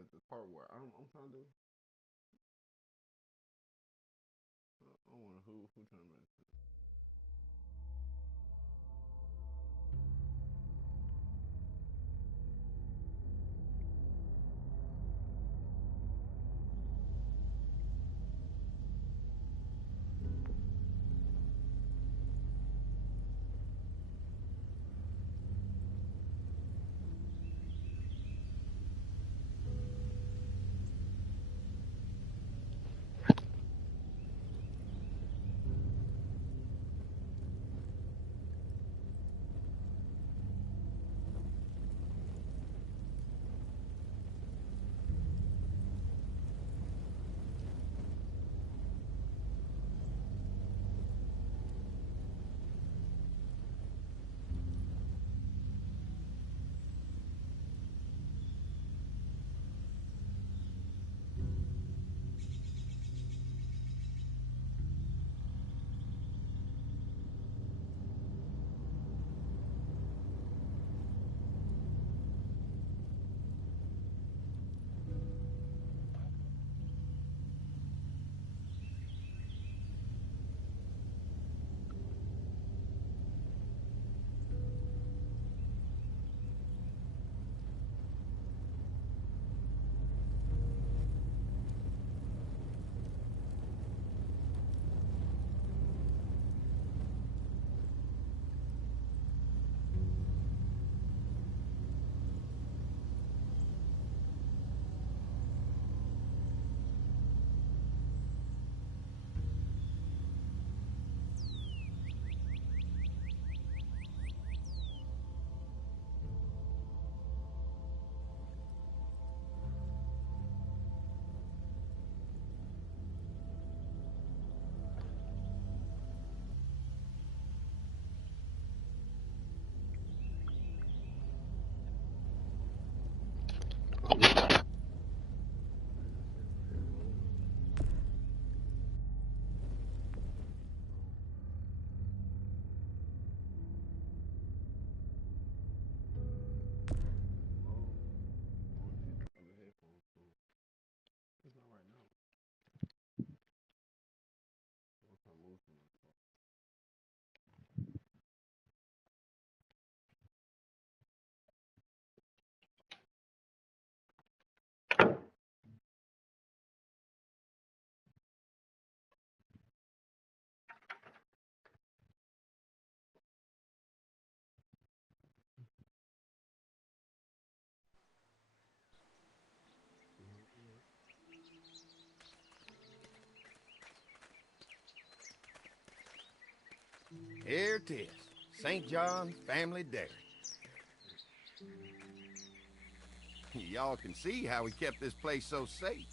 at the part where I'm trying to do. I wonder who trying to make it. It's not right now. I'm trying to move from it. Here it is, St. John's Family Dairy. Y'all can see how we kept this place so safe.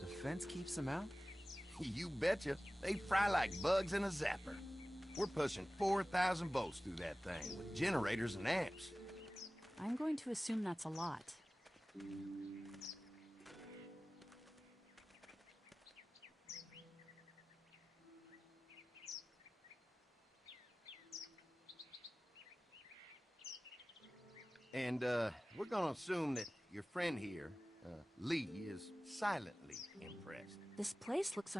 The fence keeps them out? You betcha. They fry like bugs in a zapper. We're pushing 4,000 volts through that thing with generators and amps. I'm going to assume that's a lot. And, we're gonna assume that your friend here, Lee, is silently impressed. This place looks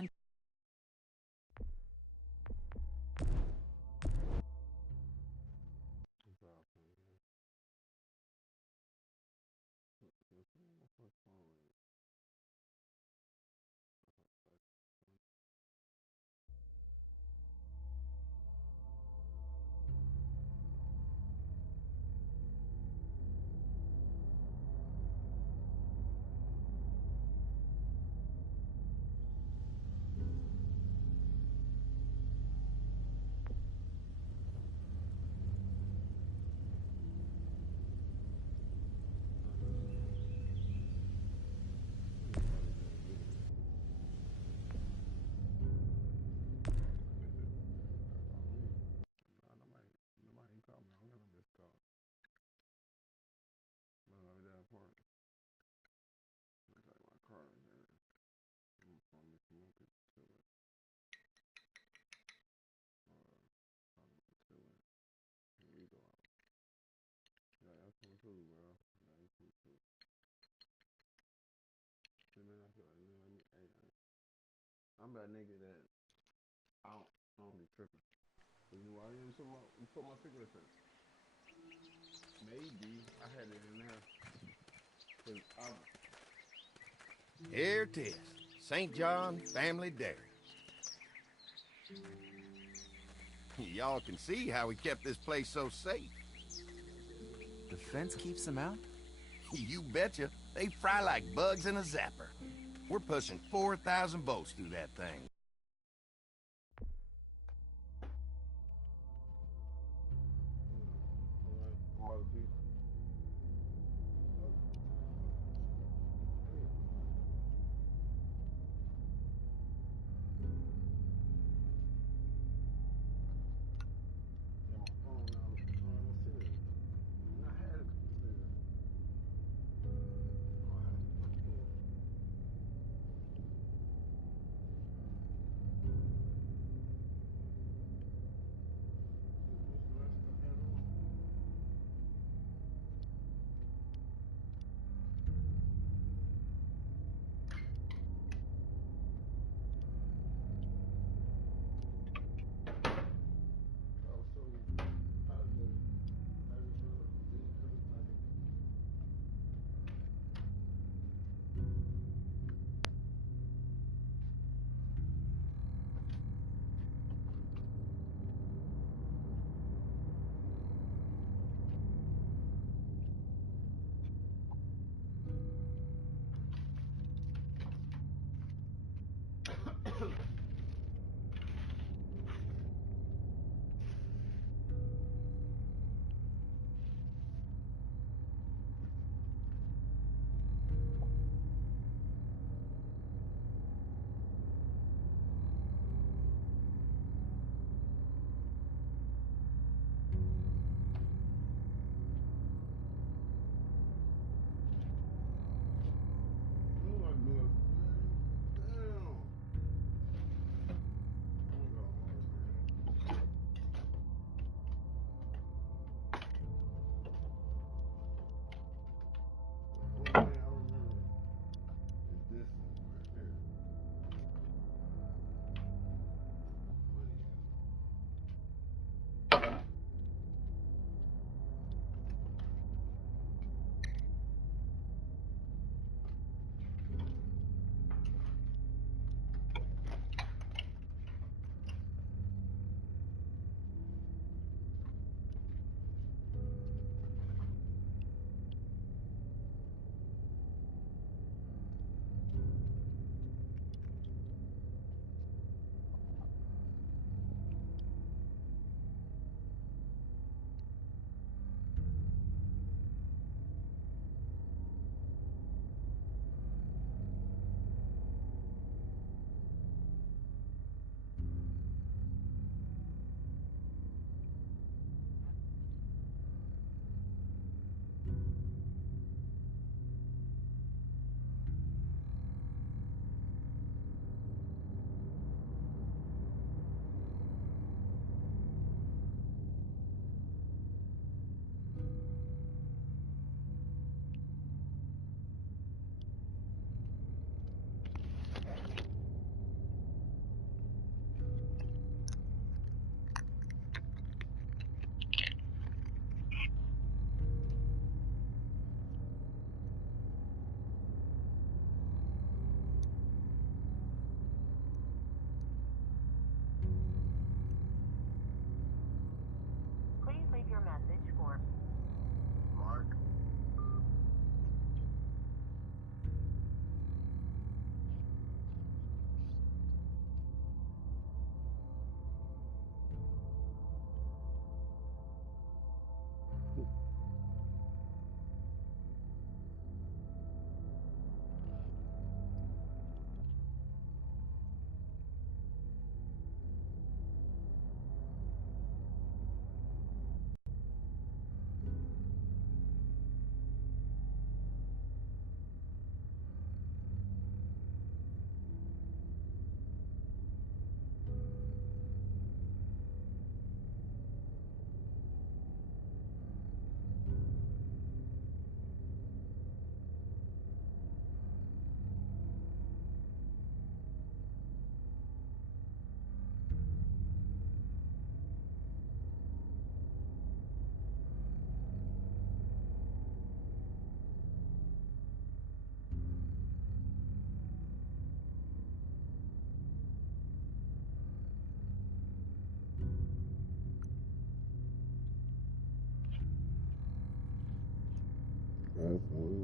Nobody called me. I'm gonna miss call. No, no, that part. Looks like my car in there. I'm gonna smoke it to it. I'm gonna to it. Here we go out. Yeah, that's cool too, bro. Yeah, that's cool too. man. I feel like, you know what I mean? Hey, I'm that nigga that I don't be tripping. You know why I am so you put my cigarettes in? Maybe I had it in there. Cause Here it is. St. John Family Dairy. Y'all can see how we kept this place so safe. The fence keeps them out? You betcha. They fry like bugs in a zapper. We're pushing 4,000 volts through that thing. I'm about to be. Yeah, my phone now. Let's see it. I had it. What's the last thing I had on? That's what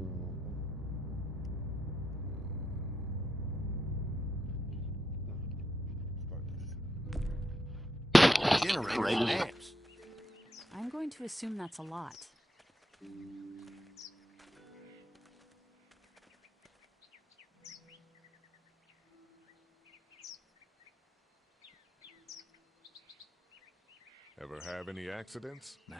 Generators and amps. I'm going to assume that's a lot. Ever have any accidents? Nah,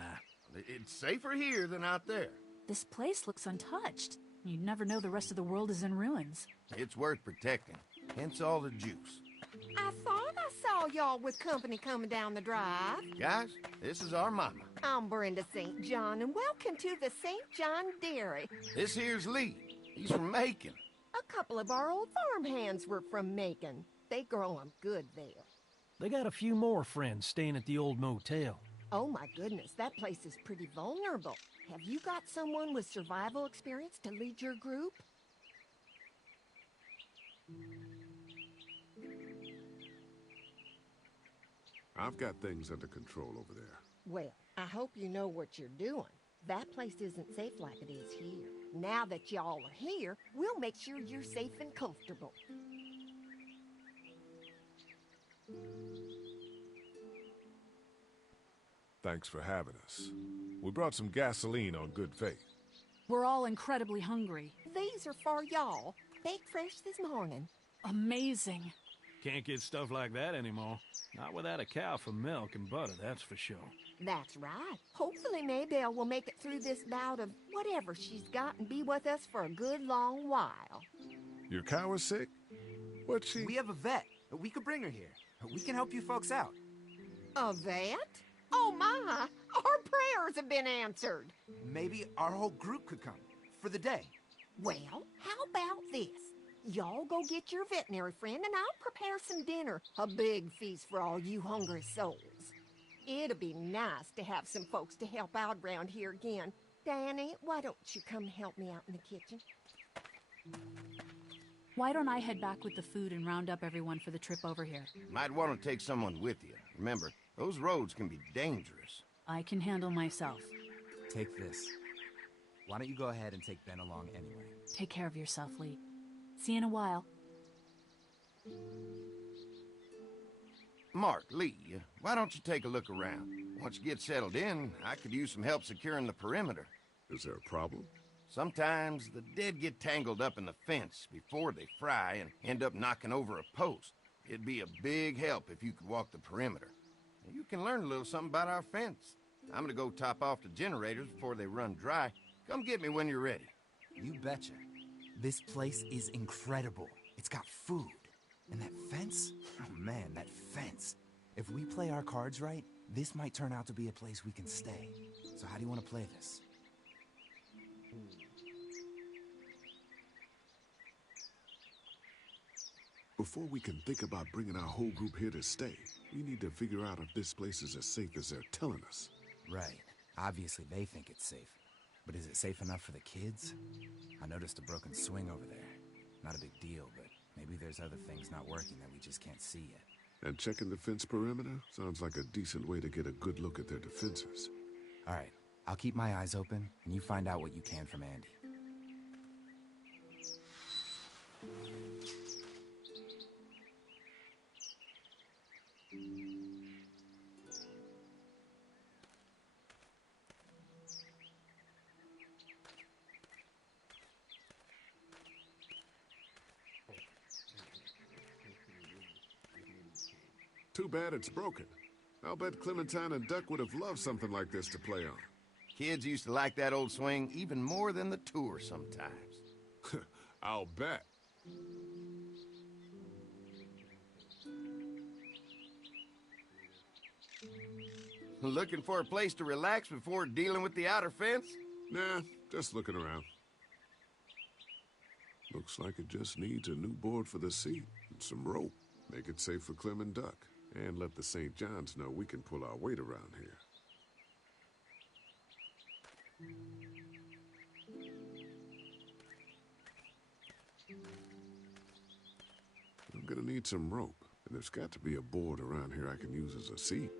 it's safer here than out there. This place looks untouched. You'd never know the rest of the world is in ruins. It's worth protecting, hence all the juice. I thought I saw y'all with company coming down the drive. Guys, this is our mama. I'm Brenda St. John, and welcome to the St. John Dairy. This here's Lee. He's from Macon. A couple of our old farm hands were from Macon. They grow 'em good there. They got a few more friends staying at the old motel. Oh my goodness, that place is pretty vulnerable. Have you got someone with survival experience to lead your group? I've got things under control over there. Well, I hope you know what you're doing. That place isn't safe like it is here. Now that y'all are here, we'll make sure you're safe and comfortable. Thanks for having us. We brought some gasoline on good faith. We're all incredibly hungry. These are for y'all. Baked fresh this morning. Amazing. Can't get stuff like that anymore. Not without a cow for milk and butter, that's for sure. That's right. Hopefully Maybelle will make it through this bout of whatever she's got and be with us for a good long while. Your cow is sick? What's she... We have a vet. We could bring her here. We can help you folks out. A vet? Oh my! Our prayers have been answered. Maybe our whole group could come. For the day. Well, how about this? Y'all go get your veterinary friend and I'll prepare some dinner. A big feast for all you hungry souls. It'll be nice to have some folks to help out around here again. Danny, why don't you come help me out in the kitchen? Why don't I head back with the food and round up everyone for the trip over here? Might want to take someone with you. Remember, those roads can be dangerous. I can handle myself. Take this. Why don't you go ahead and take Ben along anyway? Take care of yourself, Lee. See you in a while. Mark, Lee, why don't you take a look around? Once you get settled in, I could use some help securing the perimeter. Is there a problem? Sometimes the dead get tangled up in the fence before they fry and end up knocking over a post. It'd be a big help if you could walk the perimeter. You can learn a little something about our fence. I'm gonna go top off the generators before they run dry. Come get me when you're ready. You betcha. This place is incredible. It's got food. And that fence? Oh man, that fence. If we play our cards right, this might turn out to be a place we can stay. So how do you want to play this? Before we can think about bringing our whole group here to stay, we need to figure out if this place is as safe as they're telling us. Right. Obviously they think it's safe. But is it safe enough for the kids? I noticed a broken swing over there. Not a big deal, but maybe there's other things not working that we just can't see yet. And checking the fence perimeter sounds like a decent way to get a good look at their defenses. All right. I'll keep my eyes open, and you find out what you can from Andy. Too bad it's broken. I'll bet Clementine and Duck would have loved something like this to play on. Kids used to like that old swing even more than the tour sometimes. I'll bet. Looking for a place to relax before dealing with the outer fence? Nah, just looking around. Looks like it just needs a new board for the seat and some rope. Make it safe for Clem and Duck, and let the St. John's know we can pull our weight around here. I'm gonna need some rope, and there's got to be a board around here I can use as a seat.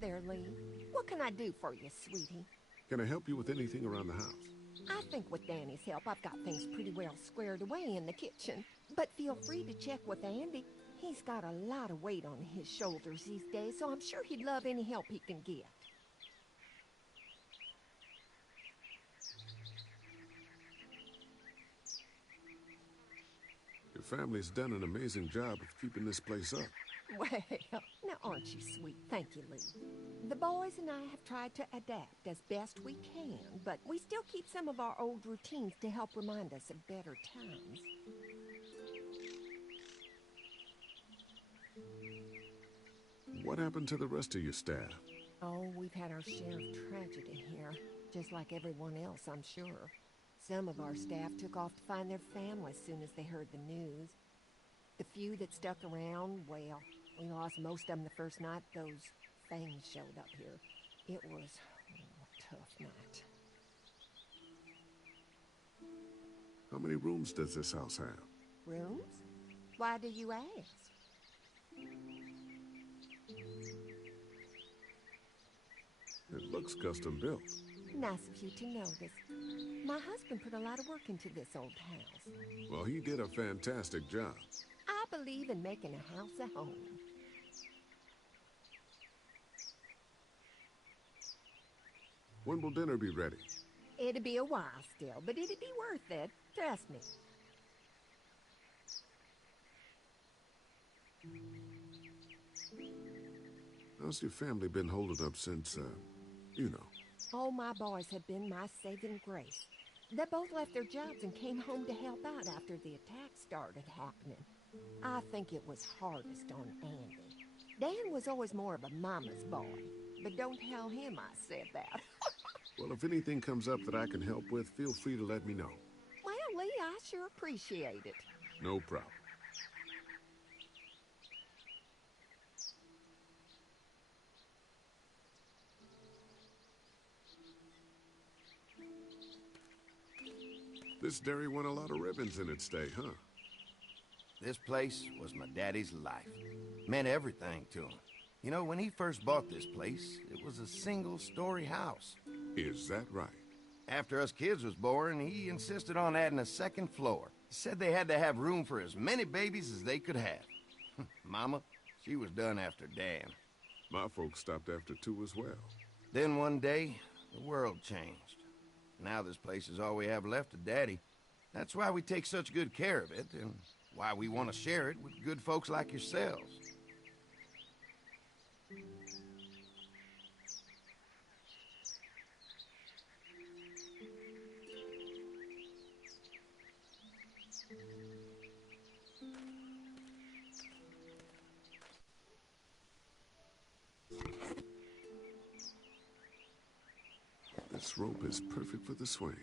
there, Lee. What can I do for you, sweetie? Can I help you with anything around the house? I think with Danny's help, I've got things pretty well squared away in the kitchen. But feel free to check with Andy. He's got a lot of weight on his shoulders these days, so I'm sure he'd love any help he can get. Your family's done an amazing job of keeping this place up. Well, now aren't you sweet? Thank you, Lee. The boys and I have tried to adapt as best we can, but we still keep some of our old routines to help remind us of better times. What happened to the rest of your staff? Oh, we've had our share of tragedy here, just like everyone else, I'm sure. Some of our staff took off to find their families as soon as they heard the news. The few that stuck around, well, we lost most of them the first night those things showed up here. It was a tough night. How many rooms does this house have? Rooms? Why do you ask? It looks custom built. Nice of you to notice. My husband put a lot of work into this old house. Well, he did a fantastic job. I believe in making a house a home. When will dinner be ready? It'll be a while still, but it'll be worth it. Trust me. How's your family been holding up since, you know? Oh, my boys have been my saving grace. They both left their jobs and came home to help out after the attack started happening. I think it was hardest on Andy. Dan was always more of a mama's boy, but don't tell him I said that. Well, if anything comes up that I can help with, feel free to let me know. Well, Lee, I sure appreciate it. No problem. This dairy won a lot of ribbons in its day, huh? This place was my daddy's life. Meant everything to him. You know, when he first bought this place, it was a single-story house. Is that right? After us kids was born, he insisted on adding a second floor. He said they had to have room for as many babies as they could have. Mama, she was done after Dan. My folks stopped after 2 as well. Then one day, the world changed. Now this place is all we have left of Daddy. That's why we take such good care of it, and why we want to share it with good folks like yourselves. This rope is perfect for the swing.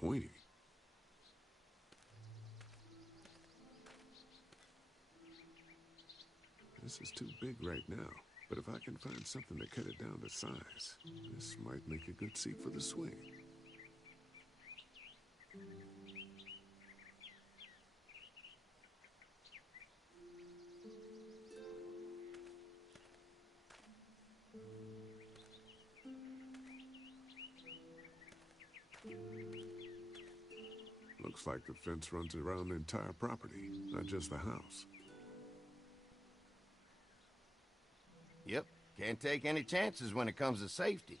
Pointy. This is too big right now, but if I can find something to cut it down to size, this might make a good seat for the swing. Looks like the fence runs around the entire property, not just the house. Yep, can't take any chances when it comes to safety.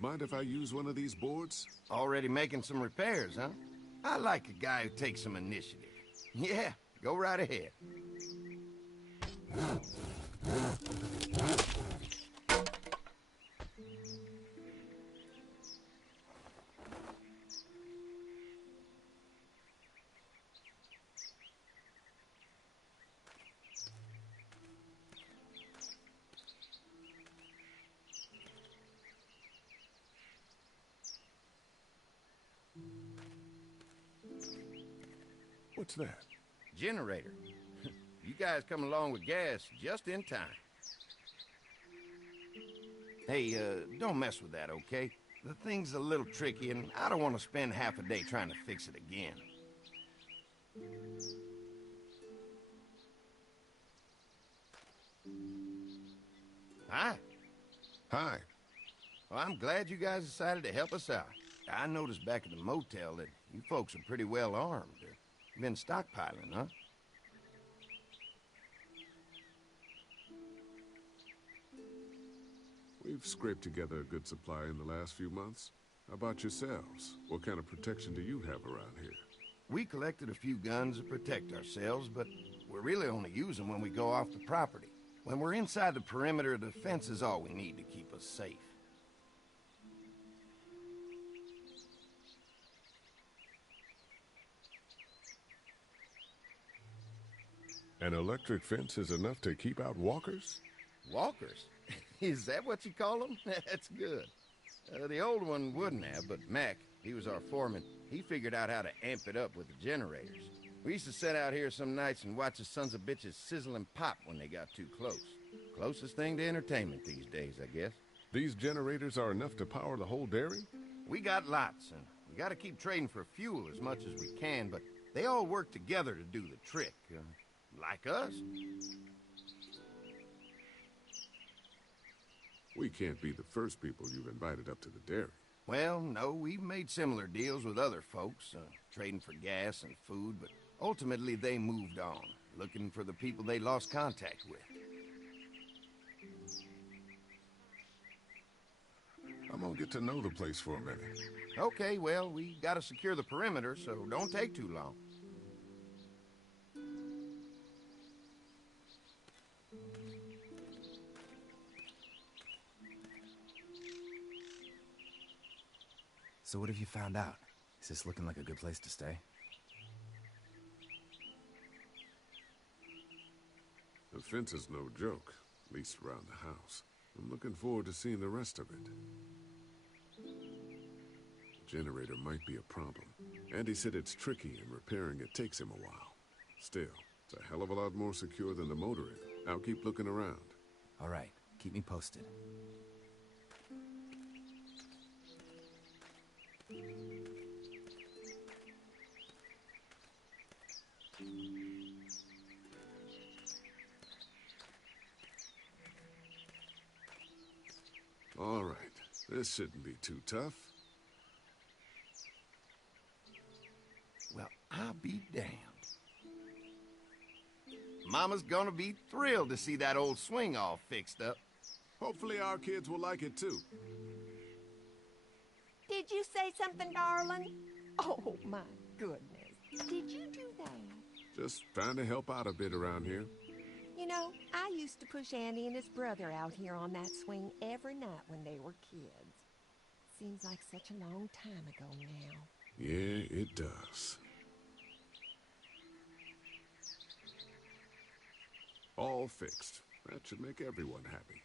Mind if I use one of these boards? Already making some repairs, huh? I like a guy who takes some initiative. Yeah, go right ahead. What's that? Generator. You guys come along with gas just in time. Hey, don't mess with that, okay? The thing's a little tricky, and I don't want to spend half a day trying to fix it again. Hi. Hi. Well, I'm glad you guys decided to help us out. I noticed back at the motel that you folks are pretty well armed. Been stockpiling, huh? We've scraped together a good supply in the last few months. How about yourselves? What kind of protection do you have around here? We collected a few guns to protect ourselves, but we really only use them when we go off the property. When we're inside the perimeter, the fence is all we need to keep us safe. An electric fence is enough to keep out walkers? Walkers? Is that what you call them? That's good. The old one wouldn't have, but Mac, he was our foreman, he figured out how to amp it up with the generators. We used to sit out here some nights and watch the sons of bitches sizzle and pop when they got too close. Closest thing to entertainment these days, I guess. These generators are enough to power the whole dairy? We got lots, and we gotta keep trading for fuel as much as we can, but they all work together to do the trick. Like us. We can't be the first people you've invited up to the dairy. Well, no, we've made similar deals with other folks, trading for gas and food, but ultimately they moved on, looking for the people they lost contact with. I'm gonna get to know the place for a minute. Okay, well, we gotta secure the perimeter, so don't take too long. So what have you found out? Is this looking like a good place to stay? The fence is no joke, at least around the house. I'm looking forward to seeing the rest of it. The generator might be a problem. Andy said it's tricky and repairing it takes him a while. Still, it's a hell of a lot more secure than the motor inn. I'll keep looking around. All right, keep me posted. All right, this shouldn't be too tough. Well, I'll be damned. Mama's gonna be thrilled to see that old swing all fixed up. Hopefully our kids will like it too. Did you say something, darling? Oh, my goodness. Did you do that? Just trying to help out a bit around here. You know, I used to push Andy and his brother out here on that swing every night when they were kids. Seems like such a long time ago now. Yeah, it does. All fixed. That should make everyone happy.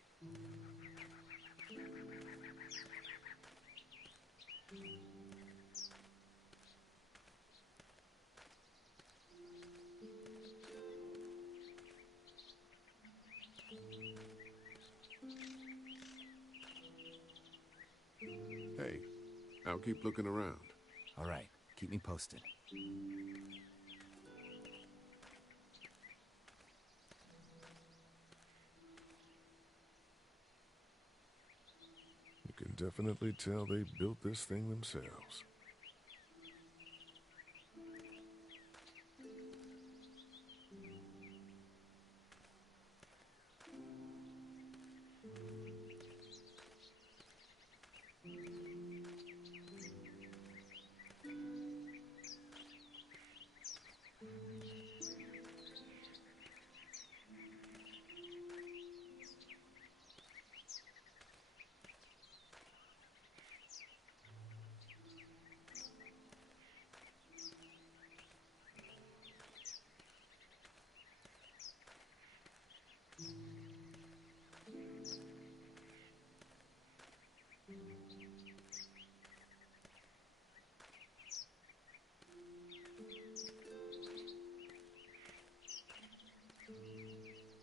Hey, I'll keep looking around. All right, keep me posted. You can definitely tell they built this thing themselves.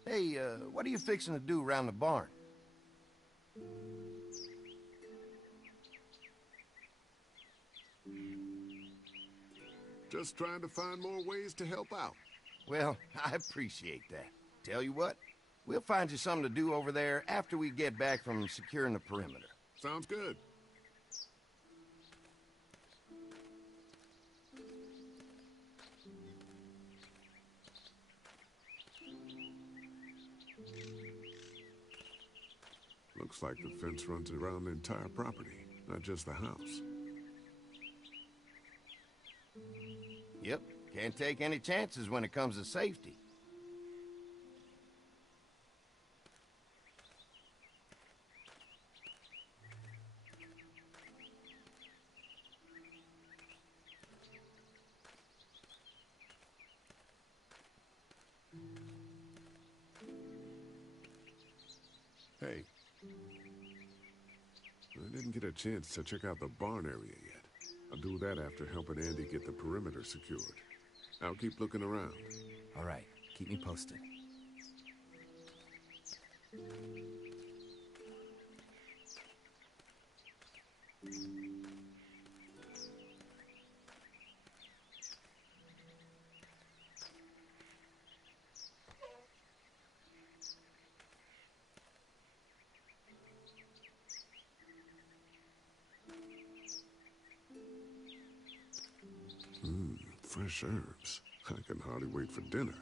Hey, what are you fixing to do around the barn? Just trying to find more ways to help out. Well, I appreciate that. Tell you what, we'll find you something to do over there after we get back from securing the perimeter. Sounds good. Looks like the fence runs around the entire property, not just the house. Yep, can't take any chances when it comes to safety. Hey, I didn't get a chance to check out the barn area yet. I'll do that after helping Andy get the perimeter secured. I'll keep looking around. All right, keep me posted. Fresh herbs. I can hardly wait for dinner.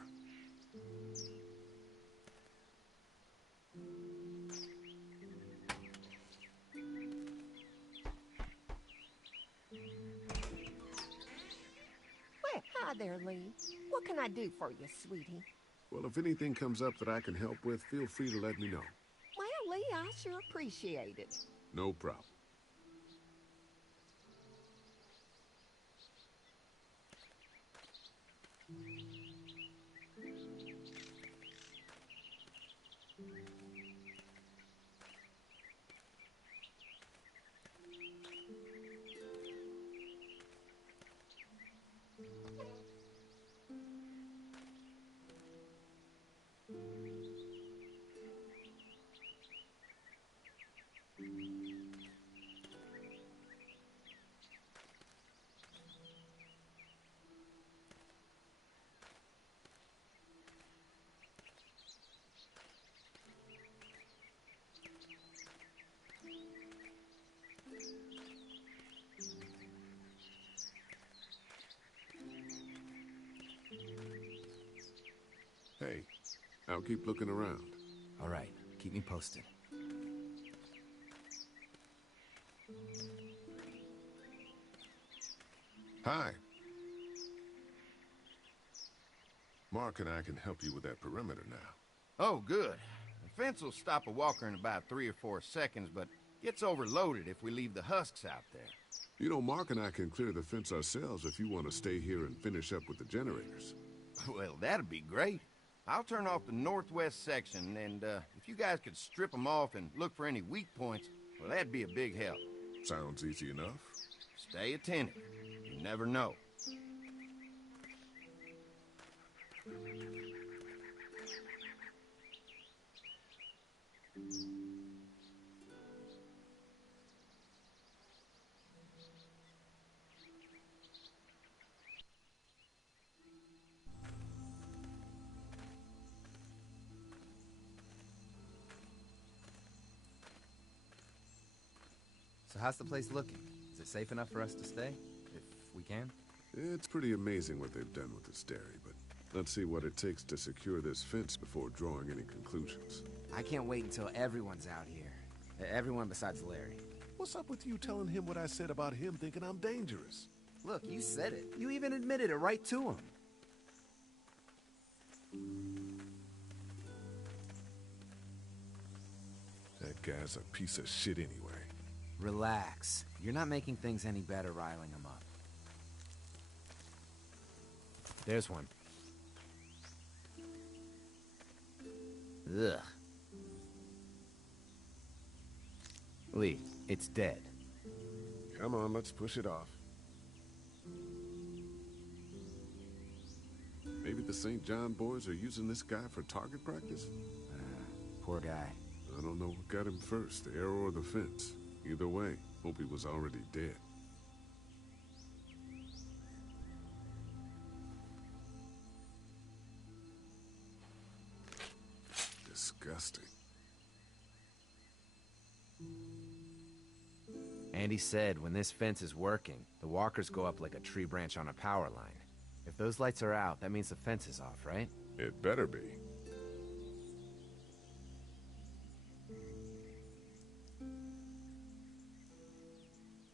Well, hi there, Lee. What can I do for you, sweetie? Well, if anything comes up that I can help with, feel free to let me know. Well, Lee, I sure appreciate it. No problem. Hey, I'll keep looking around. All right, keep me posted. Hi. Mark and I can help you with that perimeter now. Oh, good. The fence will stop a walker in about 3 or 4 seconds, but gets overloaded if we leave the husks out there. You know, Mark and I can clear the fence ourselves if you want to stay here and finish up with the generators. Well, that'd be great. I'll turn off the northwest section, and if you guys could strip them off and look for any weak points, well, that'd be a big help. Sounds easy enough. Stay attentive. You never know. So how's the place looking? Is it safe enough for us to stay? If we can? It's pretty amazing what they've done with this dairy, but let's see what it takes to secure this fence before drawing any conclusions. I can't wait until everyone's out here. Everyone besides Larry. What's up with you telling him what I said about him thinking I'm dangerous? Look, you said it. You even admitted it right to him. That guy's a piece of shit anyway. Relax. You're not making things any better riling him up. There's one. Ugh. Lee, it's dead. Come on, let's push it off. Maybe the St. John boys are using this guy for target practice? Poor guy. I don't know what got him first, the arrow or the fence. Either way, hope he was already dead. Disgusting. Andy said when this fence is working, the walkers go up like a tree branch on a power line. If those lights are out, that means the fence is off, right? It better be.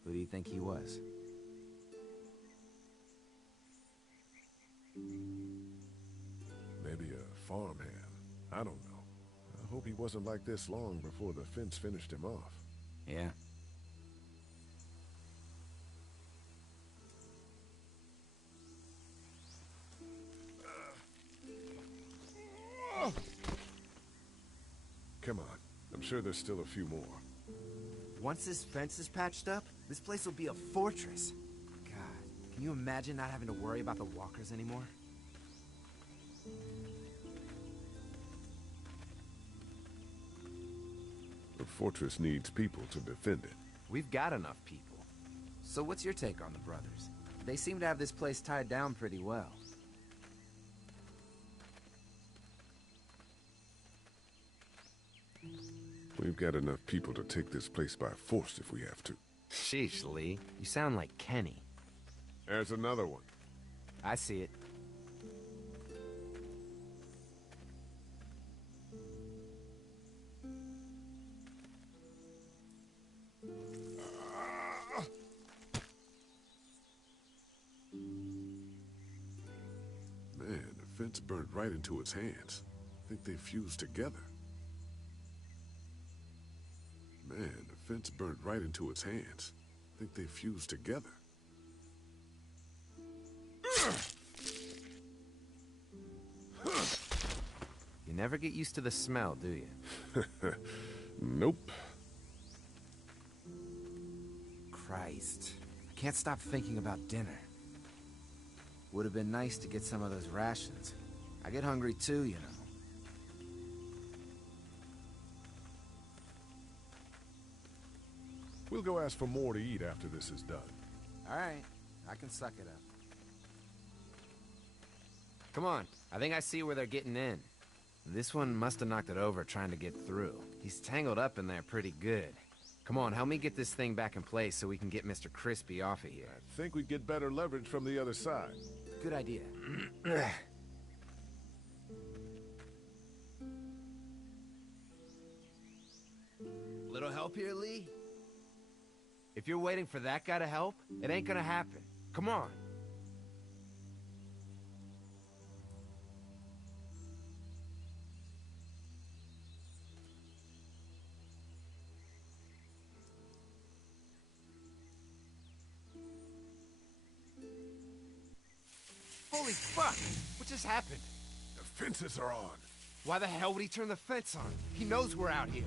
Who do you think he was? Maybe a farmhand. I don't know. I hope he wasn't like this long before the fence finished him off. Yeah. Come on. I'm sure there's still a few more. Once this fence is patched up, this place will be a fortress. God, can you imagine not having to worry about the walkers anymore? The fortress needs people to defend it. We've got enough people. So what's your take on the brothers? They seem to have this place tied down pretty well. We've got enough people to take this place by force if we have to. Sheesh, Lee. You sound like Kenny. There's another one. I see it. Man, the fence burned right into its hands. I think they fused together. Man, the fence burned right into its hands. I think they fused together. You never get used to the smell, do you? Nope. Christ. I can't stop thinking about dinner. Would have been nice to get some of those rations. I get hungry too, you know. We'll go ask for more to eat after this is done. All right, I can suck it up. Come on, I think I see where they're getting in. This one must have knocked it over trying to get through. He's tangled up in there pretty good. Come on, help me get this thing back in place so we can get Mr. Crispy off of here. I think we'd get better leverage from the other side. Good idea. Little help here, Lee? If you're waiting for that guy to help, it ain't gonna happen. Come on. Holy fuck! What just happened? The fences are on. Why the hell would he turn the fence on? He knows we're out here.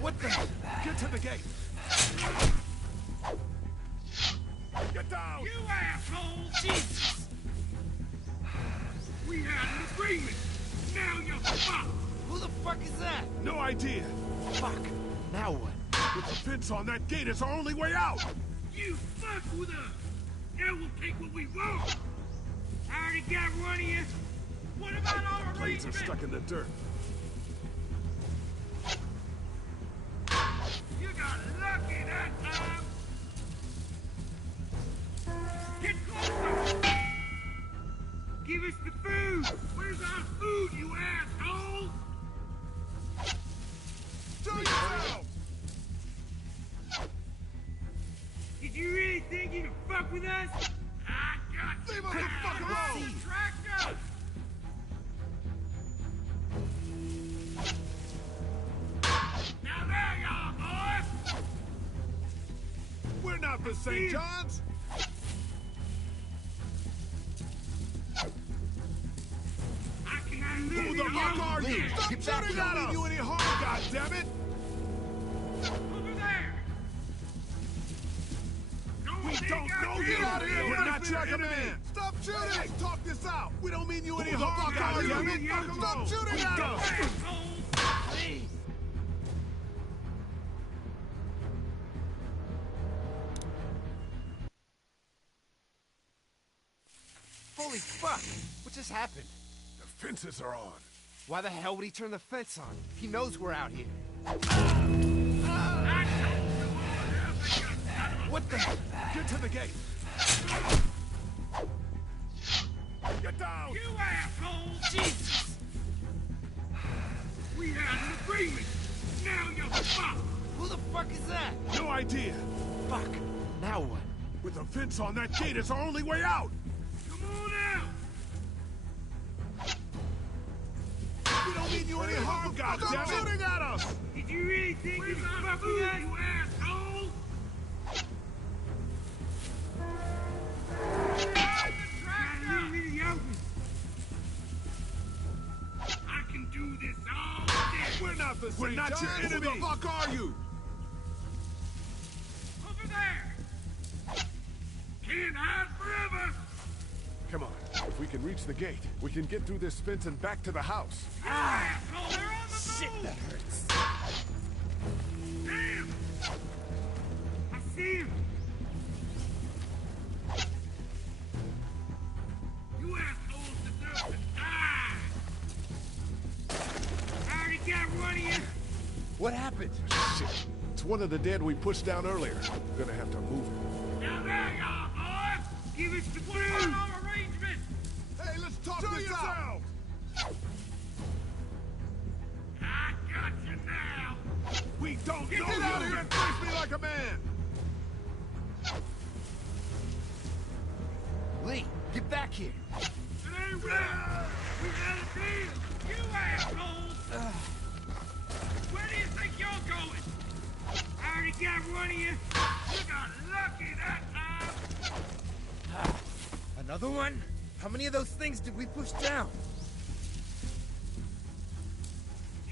What the? Get to the gate! Get down! You asshole! Jesus! We had an agreement! Now you're fucked! Who the fuck is that? No idea. Fuck! Now what? With the fence on that gate, it's our only way out! You fuck with us! Now we'll take what we want! I already got one of you! What about all the Blades are arrangements? stuck in the dirt. You got lucky that time! Get closer! Give us the food! Where's our food, you asshole? Show yourself! Did you really think you could fuck with us? I got Leave you! us the fuck alone! Tractor! Now there you are, boys! We're not the St. John's! I cannot Who leave the you fuck alone. are you? Stop Get back shooting here. at us! You any harm, goddammit! Over there! Go We don't know you! Get out of here! We're not your like a enemy! man! Stop shooting! Let's talk this out! We don't mean you any Who the harm, fuck are goddammit! you? Stop shooting at us! Please. Holy fuck! What just happened? The fences are on. Why the hell would he turn the fence on? He knows we're out here. What the? Get to the gate! Get down! You asshole! Jesus! We had an agreement. Now you're fucked. Who the fuck is that? No idea! Fuck! Now what? With a fence on that gate, it's our only way out! Come on out. We don't mean you any harm, goddammit! Stop shooting at us! Did you really think you could fuck with us, you asshole? Now leave me the open. I can do this all day. We're not the We're not your enemy! Who the fuck are you? Over there. Can't hide forever. Come on. If we can reach the gate, we can get through this fence and back to the house. Asshole, they're on the Shit, move. that hurts. Damn. I see him. You assholes deserve to die. I already got one of you. What happened? Shit. It's one of the dead we pushed down earlier. We're gonna have to move it. Now there you are, boys. Give us the food. Arrangement. Hey, let's talk this out! I got you now. We don't Get know out you! of here And face me like a man! Lee, get back here! It ain't right. We got a deal. You assholes. Where do you think you're going? I already got one of you. You got lucky that time. Another one? How many of those things did we push down?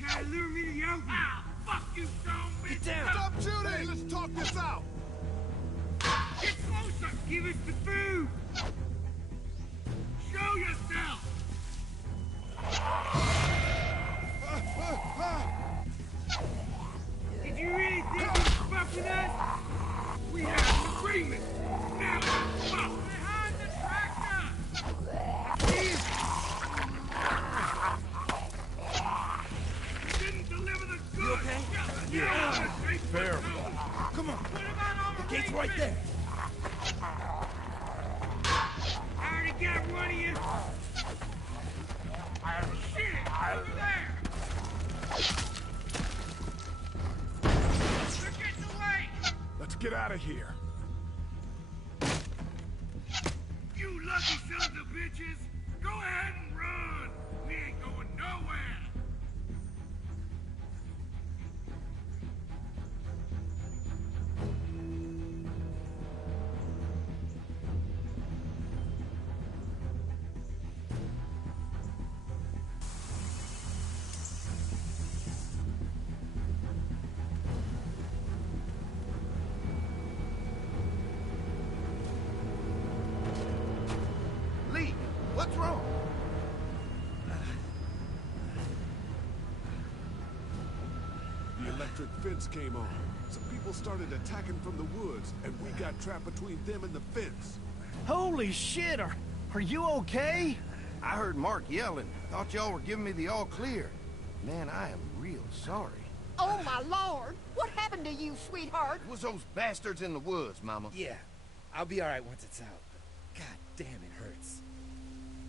Try to lure me to the open. Ah, fuck you, son of a bitch. Get down! Stop shooting! Hey, let's talk this out! Get closer. Give us the food. Show yourself. Did you really think you could fuck with us? We had an agreement. Now you're fucked. Behind the tractor. You didn't deliver the goods. You okay? Yeah. Fair. Come on! What about all The gate's right there! I already got one of you. Shit, over there. They're getting away. Let's get out of here. You lucky sons of bitches. Go ahead and run. We ain't going nowhere. Lee, what's wrong? The electric fence came on. Some people started attacking from the woods, and we got trapped between them and the fence. Holy shit, are you okay? I heard Mark yelling. Thought y'all were giving me the all clear. Man, I am real sorry. Oh, my Lord! What happened to you, sweetheart? It was those bastards in the woods, Mama. Yeah, I'll be alright once it's out. God damn, it hurts.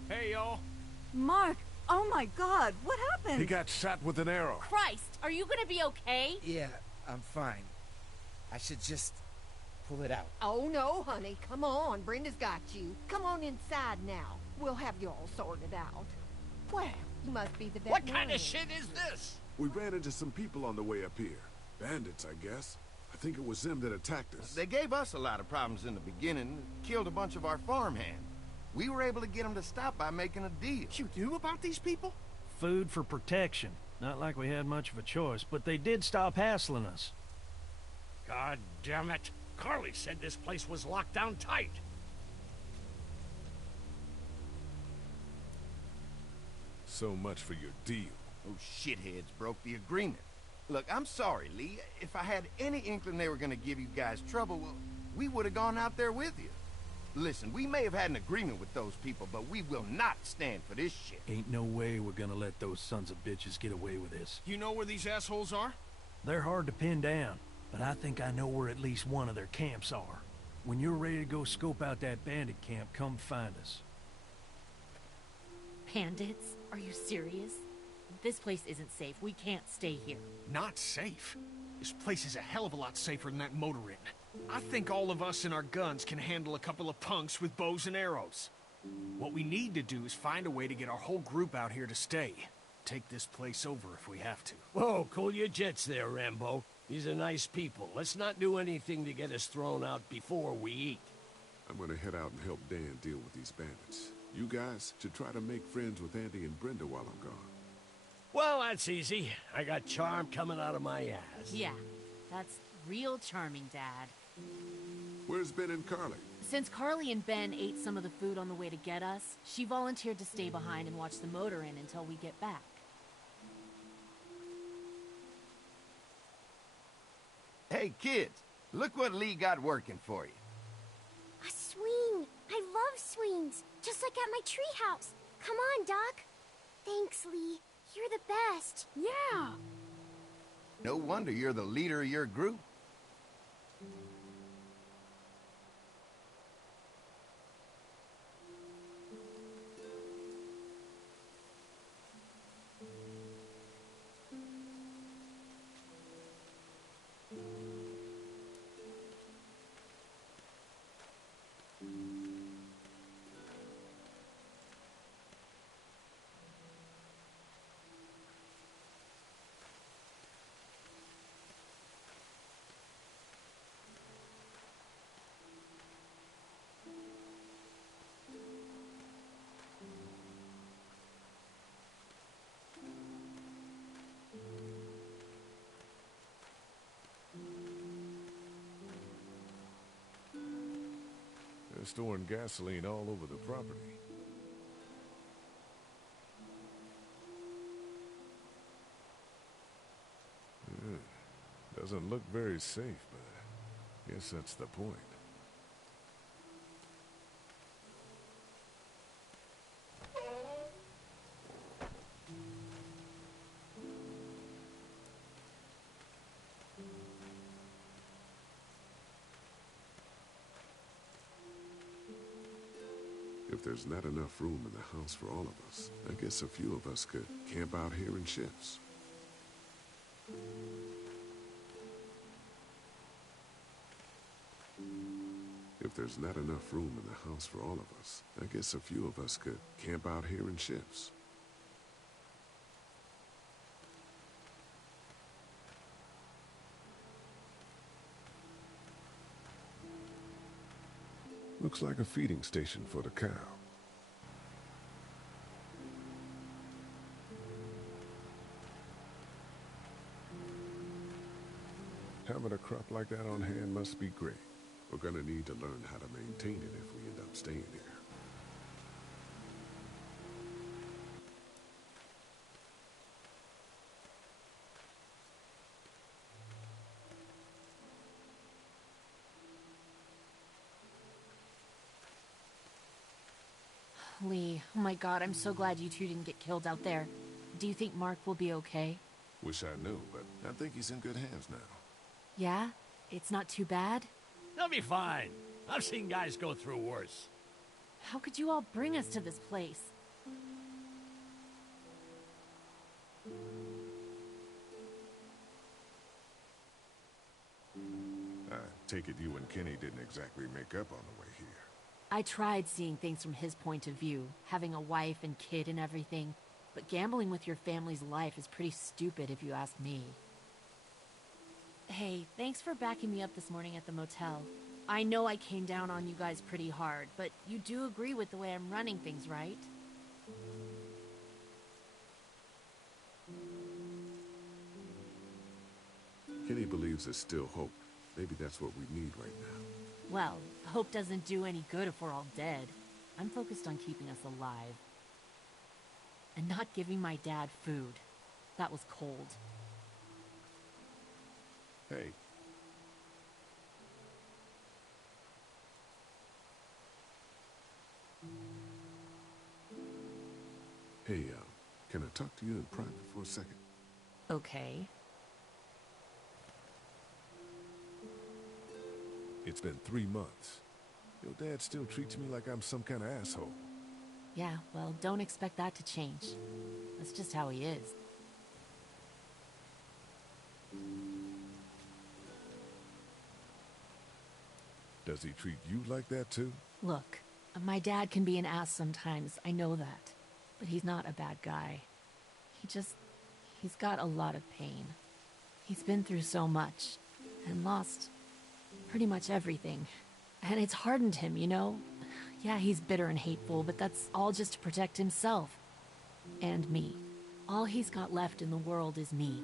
Hey, y'all. Mark, oh my God, what happened? He got shot with an arrow. Christ, are you gonna be okay? Yeah, I'm fine. I should just pull it out. Oh, no, honey. Come on. Brenda's got you. Come on inside now. We'll have you all sorted out. Well, you must be the What veterinarian. kind of shit is this? We ran into some people on the way up here. Bandits, I guess. I think it was them that attacked us. They gave us a lot of problems in the beginning, killed a bunch of our farmhand. We were able to get them to stop by making a deal. You knew about these people? Food for protection. Not like we had much of a choice, but they did stop hassling us. God damn it. Carly said this place was locked down tight. So much for your deal. Those shitheads broke the agreement. Look, I'm sorry, Lee. If I had any inkling they were gonna give you guys trouble, well, we would have gone out there with you. Listen, we may have had an agreement with those people, but we will not stand for this shit. Ain't no way we're gonna let those sons of bitches get away with this. You know where these assholes are? They're hard to pin down, but I think I know where at least one of their camps are. When you're ready to go scope out that bandit camp, come find us. Bandits? Are you serious? This place isn't safe. We can't stay here. Not safe? This place is a hell of a lot safer than that motor inn. I think all of us and our guns can handle a couple of punks with bows and arrows. What we need to do is find a way to get our whole group out here to stay. Take this place over if we have to. Whoa, cool your jets there, Rambo. These are nice people. Let's not do anything to get us thrown out before we eat. I'm gonna head out and help Dan deal with these bandits. You guys should try to make friends with Andy and Brenda while I'm gone. Well, that's easy. I got charm coming out of my ass. Yeah, that's real charming, Dad. Where's Ben and Carly? Since Carly and Ben ate some of the food on the way to get us, she volunteered to stay behind and watch the motor inn until we get back. Hey, kids, look what Lee got working for you. A swing! I love swings! Just like at my treehouse! Come on, Doc! Thanks, Lee. You're the best. Yeah. No wonder you're the leader of your group. They're storing gasoline all over the property. Doesn't look very safe, but I guess that's the point. If there's not enough room in the house for all of us, I guess a few of us could camp out here in shifts. If there's not enough room in the house for all of us, I guess a few of us could camp out here in shifts. Looks like a feeding station for the cow. Having a crop like that on hand must be great. We're gonna need to learn how to maintain it if we end up staying here. Lee, oh my god, I'm so glad you two didn't get killed out there. Do you think Mark will be okay? Wish I knew, but I think he's in good hands now. Yeah? It's not too bad? They'll be fine. I've seen guys go through worse. How could you all bring us to this place? I take it you and Kenny didn't exactly make up on the way here. I tried seeing things from his point of view, having a wife and kid and everything, but gambling with your family's life is pretty stupid if you ask me. Hey, thanks for backing me up this morning at the motel. I know I came down on you guys pretty hard, but you do agree with the way I'm running things, right? Kenny believes there's still hope. Maybe that's what we need right now. Well, hope doesn't do any good if we're all dead. I'm focused on keeping us alive. And not giving my dad food. That was cold. Hey. Hey, can I talk to you in private for a second? Okay. It's been 3 months. Your dad still treats me like I'm some kind of asshole. Yeah, well, don't expect that to change. That's just how he is. Does he treat you like that too? Look, my dad can be an ass sometimes, I know that. But he's not a bad guy. He's got a lot of pain. He's been through so much, and lost pretty much everything. And it's hardened him, you know? Yeah, he's bitter and hateful, but that's all just to protect himself. And me. All he's got left in the world is me.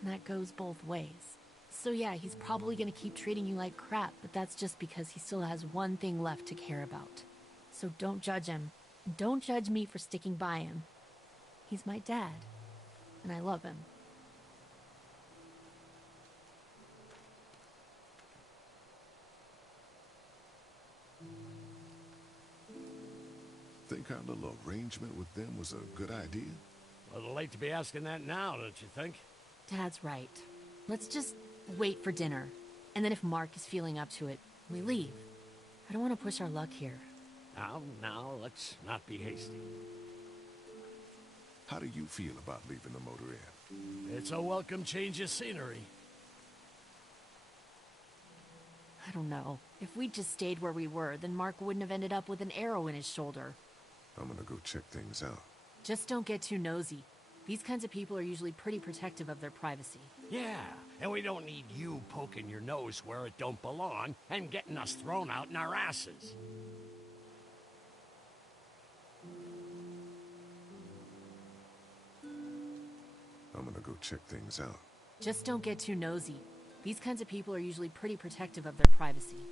And that goes both ways. So yeah, he's probably gonna keep treating you like crap, but that's just because he still has one thing left to care about. So don't judge him. And don't judge me for sticking by him. He's my dad. And I love him. Think our little arrangement with them was a good idea? A little late to be asking that now, don't you think? Dad's right. Let's just wait for dinner. And then if Mark is feeling up to it, we leave. I don't want to push our luck here. Now, let's not be hasty. How do you feel about leaving the motor inn? It's a welcome change of scenery. I don't know. If we'd just stayed where we were, then Mark wouldn't have ended up with an arrow in his shoulder. I'm gonna go check things out. Just don't get too nosy. These kinds of people are usually pretty protective of their privacy. Yeah, and we don't need you poking your nose where it don't belong and getting us thrown out in our asses. I'm gonna go check things out. Just don't get too nosy. These kinds of people are usually pretty protective of their privacy.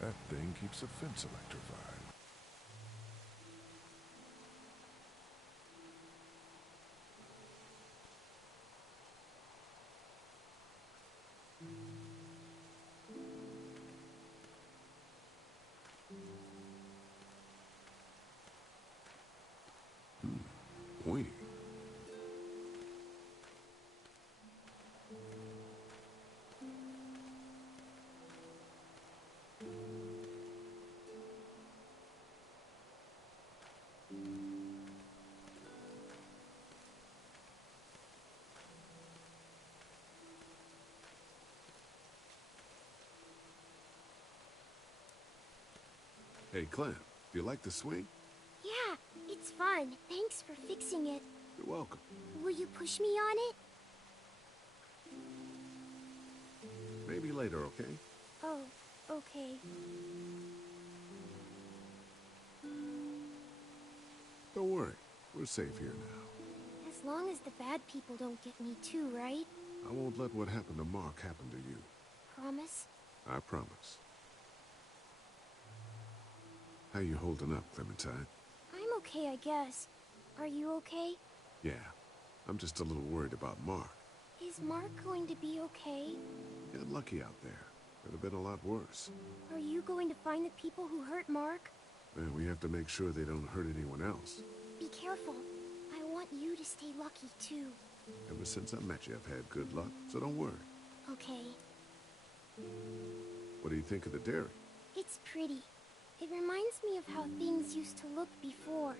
That thing keeps a fence electrified. Pointy. Hey, Clem, do you like the swing? Yeah, it's fun. Thanks for fixing it. You're welcome. Will you push me on it? Maybe later, okay? Oh, okay. Don't worry. We're safe here now. As long as the bad people don't get me too, right? I won't let what happened to Mark happen to you. Promise? I promise. How you holding up, Clementine? I'm okay, I guess. Are you okay? Yeah. I'm just a little worried about Mark. Is Mark going to be okay? You're lucky out there. Could have been a lot worse. Are you going to find the people who hurt Mark? Man, we have to make sure they don't hurt anyone else. Be careful. I want you to stay lucky, too. Ever since I met you, I've had good luck, so don't worry. Okay. What do you think of the dairy? It's pretty. It reminds me of how things used to look before.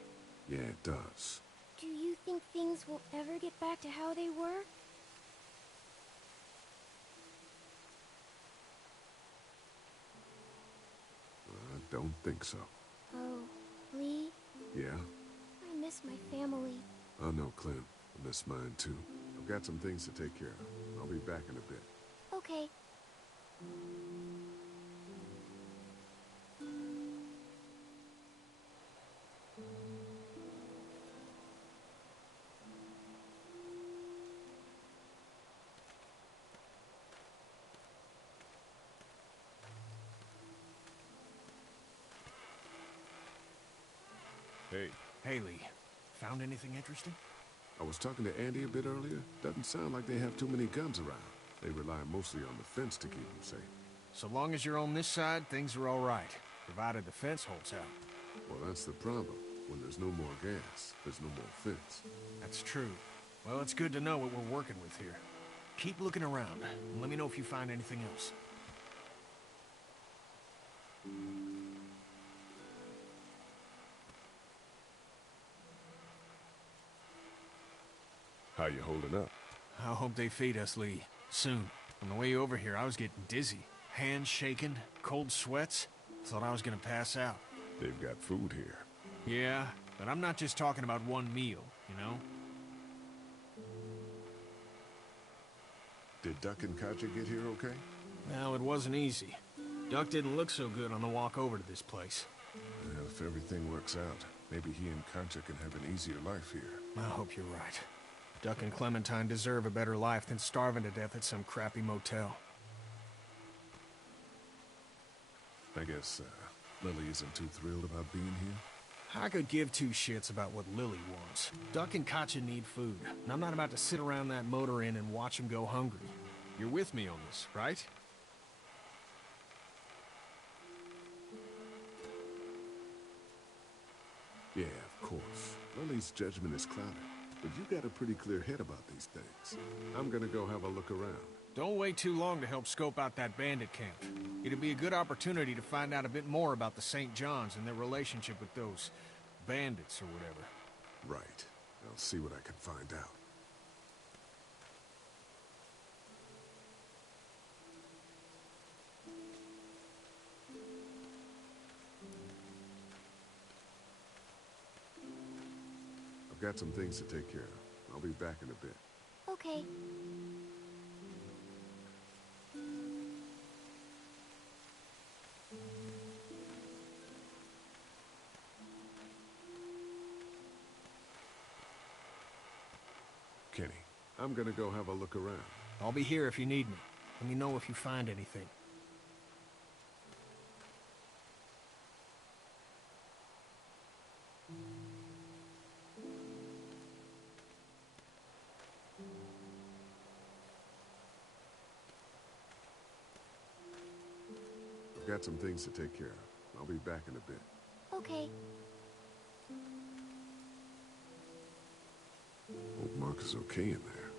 Yeah, it does. Do you think things will ever get back to how they were? I don't think so. Oh, Lee? Yeah? I miss my family. I know, Clem. I miss mine, too. I've got some things to take care of. I'll be back in a bit. Okay. Hey. Haley, found anything interesting? I was talking to Andy a bit earlier. Doesn't sound like they have too many guns around. They rely mostly on the fence to keep them safe. So long as you're on this side, things are all right. Provided the fence holds out. Well, that's the problem. When there's no more gas, there's no more fence. That's true. Well, it's good to know what we're working with here. Keep looking around, and let me know if you find anything else. How you holding up? I hope they feed us, Lee. Soon. On the way over here, I was getting dizzy. Hands shaking, cold sweats. Thought I was gonna pass out. They've got food here. Yeah, but I'm not just talking about one meal, you know? Did Duck and Katja get here okay? Well, it wasn't easy. Duck didn't look so good on the walk over to this place. Well, if everything works out, maybe he and Katja can have an easier life here. I hope you're right. Duck and Clementine deserve a better life than starving to death at some crappy motel. I guess, Lily isn't too thrilled about being here? I could give two shits about what Lily wants. Duck and Katja need food, and I'm not about to sit around that motor inn and watch them go hungry. You're with me on this, right? Yeah, of course. Lily's judgment is clouded, but you got a pretty clear head about these things. I'm gonna go have a look around. Don't wait too long to help scope out that bandit camp. It'd be a good opportunity to find out a bit more about the St. John's and their relationship with those bandits or whatever. Right. I'll see what I can find out. I've got some things to take care of. I'll be back in a bit. Okay. Kenny, I'm gonna go have a look around. I'll be here if you need me. Let me know if you find anything. I've got some things to take care of. I'll be back in a bit. Okay. Hope Mark is okay in there.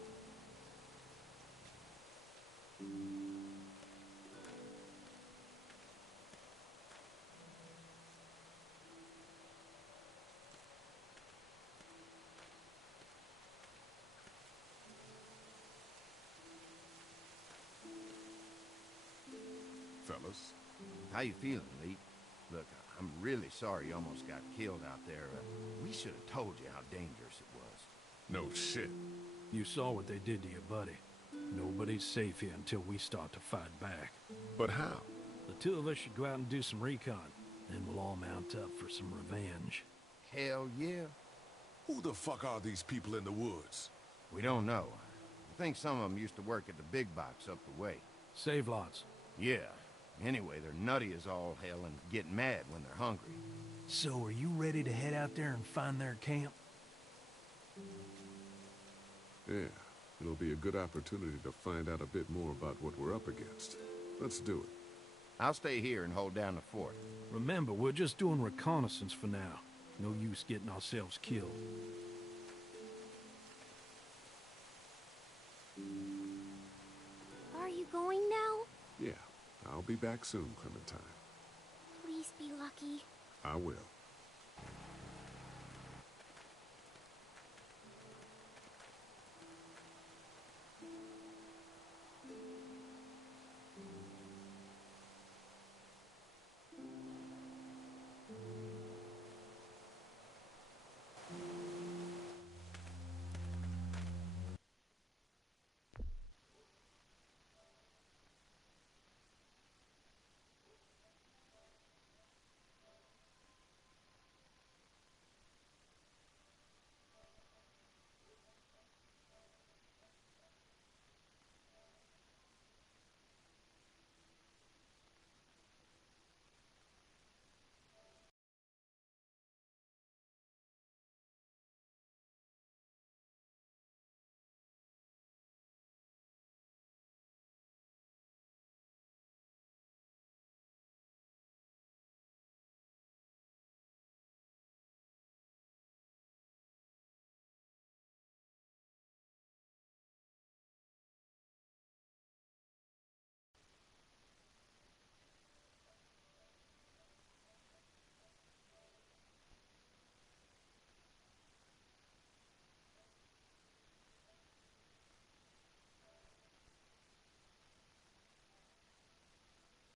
Fellas. How you feeling, Lee? Look, I'm really sorry you almost got killed out there. We should have told you how dangerous it was. No shit. You saw what they did to your buddy. Nobody's safe here until we start to fight back. But how? The two of us should go out and do some recon. Then we'll all mount up for some revenge. Hell yeah. Who the fuck are these people in the woods? We don't know. I think some of them used to work at the big box up the way. Save lots. Yeah. Anyway, they're nutty as all hell and get mad when they're hungry. So are you ready to head out there and find their camp? Yeah, it'll be a good opportunity to find out a bit more about what we're up against. Let's do it. I'll stay here and hold down the fort. Remember, we're just doing reconnaissance for now. No use getting ourselves killed. Are you going now? Yeah, I'll be back soon, Clementine. Please be lucky. I will.